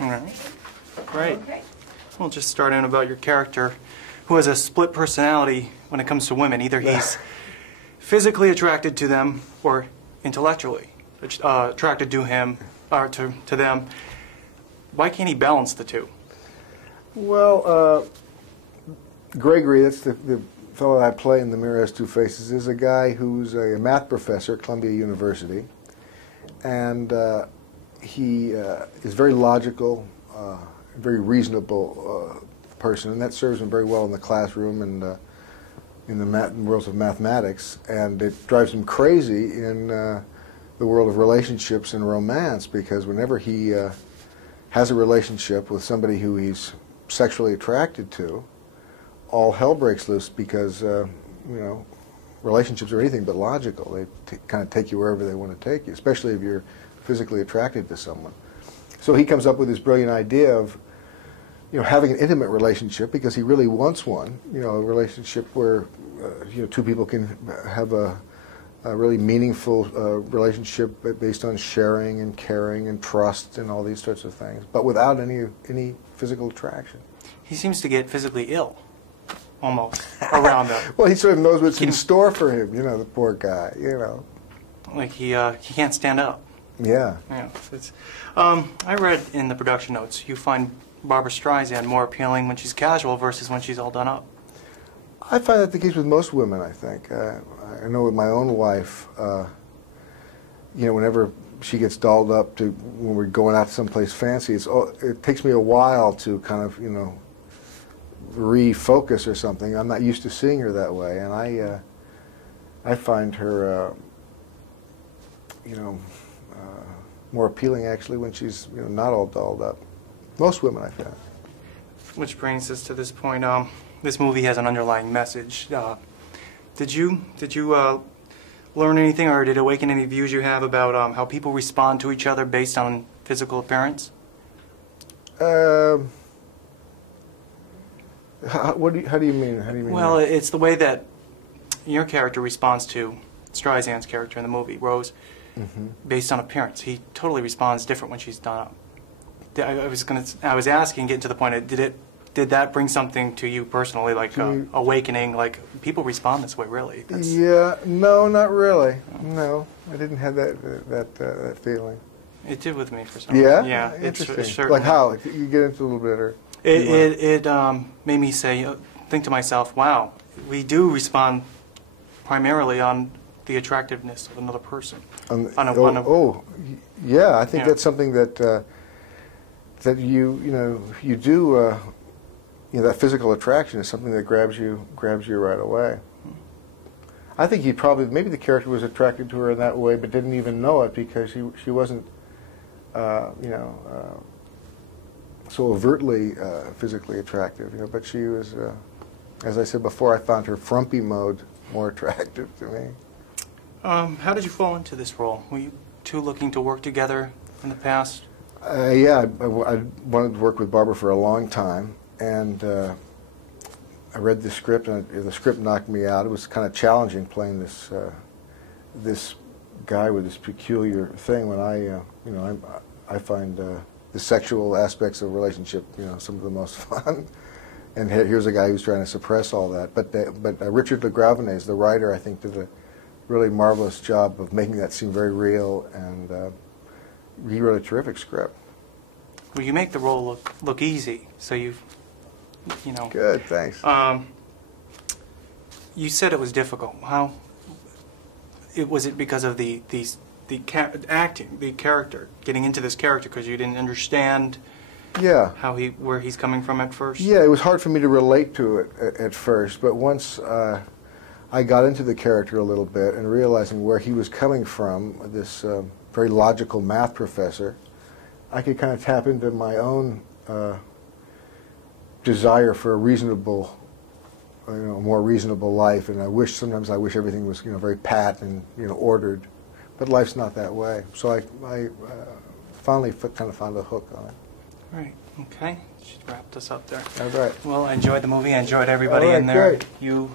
All right. Great. We'll just start in about your character, who has a split personality when it comes to women. Either he's physically attracted to them or intellectually attracted to him or to them. Why can't he balance the two? Well, Gregory, that's the fellow I play in The Mirror Has Two Faces, is a guy who's a math professor at Columbia University, and he is very logical, very reasonable person, and that serves him very well in the classroom and in the world of mathematics, and it drives him crazy in the world of relationships and romance, because whenever he has a relationship with somebody who he's sexually attracted to, all hell breaks loose, because you know, relationships are anything but logical. They kind of take you wherever they want to take you, especially if you're physically attracted to someone. So he comes up with this brilliant idea of, you know, having an intimate relationship, because he really wants one. You know, a relationship where you know, two people can have a really meaningful relationship based on sharing and caring and trust and all these sorts of things, but without any physical attraction. He seems to get physically ill, almost, around them. Well, he sort of knows what's in store for him, you know, the poor guy, you know. Like he can't stand up. Yeah. Yeah. It's, I read in the production notes you find Barbra Streisand more appealing when she's casual versus when she's all done up. I find that the case with most women, I think. I know with my own wife, you know, whenever she gets dolled up to when we're going out someplace fancy, it takes me a while to kind of, you know, refocus or something. I'm not used to seeing her that way, and I find her, you know, more appealing actually when she's, you know, not all dolled up. Most women, I find. Which brings us to this point. This movie has an underlying message. Did you learn anything, or did it awaken any views you have about how people respond to each other based on physical appearance? How do you mean? Well, that? it's the way that your character responds to Streisand's character in the movie, Rose, based on appearance. He totally responds different when she's done up. I was asking, getting to the point, did that bring something to you personally, like awakening, like people respond this way, really? Yeah, no, not really. No, I didn't have that feeling. It did with me for some reason. Yeah? Yeah. Interesting. Like how? You get into a little bit, or? It made me think to myself, wow, we do respond primarily on the attractiveness of another person. Yeah, I think that's something that that you do. You know, that physical attraction is something that grabs you right away. I think maybe the character was attracted to her in that way, but didn't even know it, because she wasn't, you know, so overtly physically attractive. You know, but she was, as I said before, I found her frumpy mode more attractive to me. How did you fall into this role? Were you two looking to work together in the past? Yeah, I wanted to work with Barbra for a long time. And I read the script, and the script knocked me out. It was kind of challenging playing this this guy with this peculiar thing. When you know, I find the sexual aspects of a relationship, you know, some of the most fun. And here's a guy who's trying to suppress all that. But Richard LaGravenese, the writer, I think, did a really marvelous job of making that seem very real, and he wrote a terrific script. Well, you make the role look easy, so you know. Good, thanks. You said it was difficult. How? Was it because of the acting, the character, getting into this character, because you didn't understand? Yeah. Where he's coming from at first? Yeah, it was hard for me to relate to it at first, but once I got into the character a little bit and realizing where he was coming from, this very logical math professor, I could kind of tap into my own desire for a reasonable, you know, more reasonable life, and sometimes I wish everything was, you know, very pat and, you know, ordered, but life's not that way. So I finally kind of found a hook on it. Right. Okay. Should wrap this up there. All right. Well, I enjoyed the movie. I enjoyed everybody All right, in there. Great. You.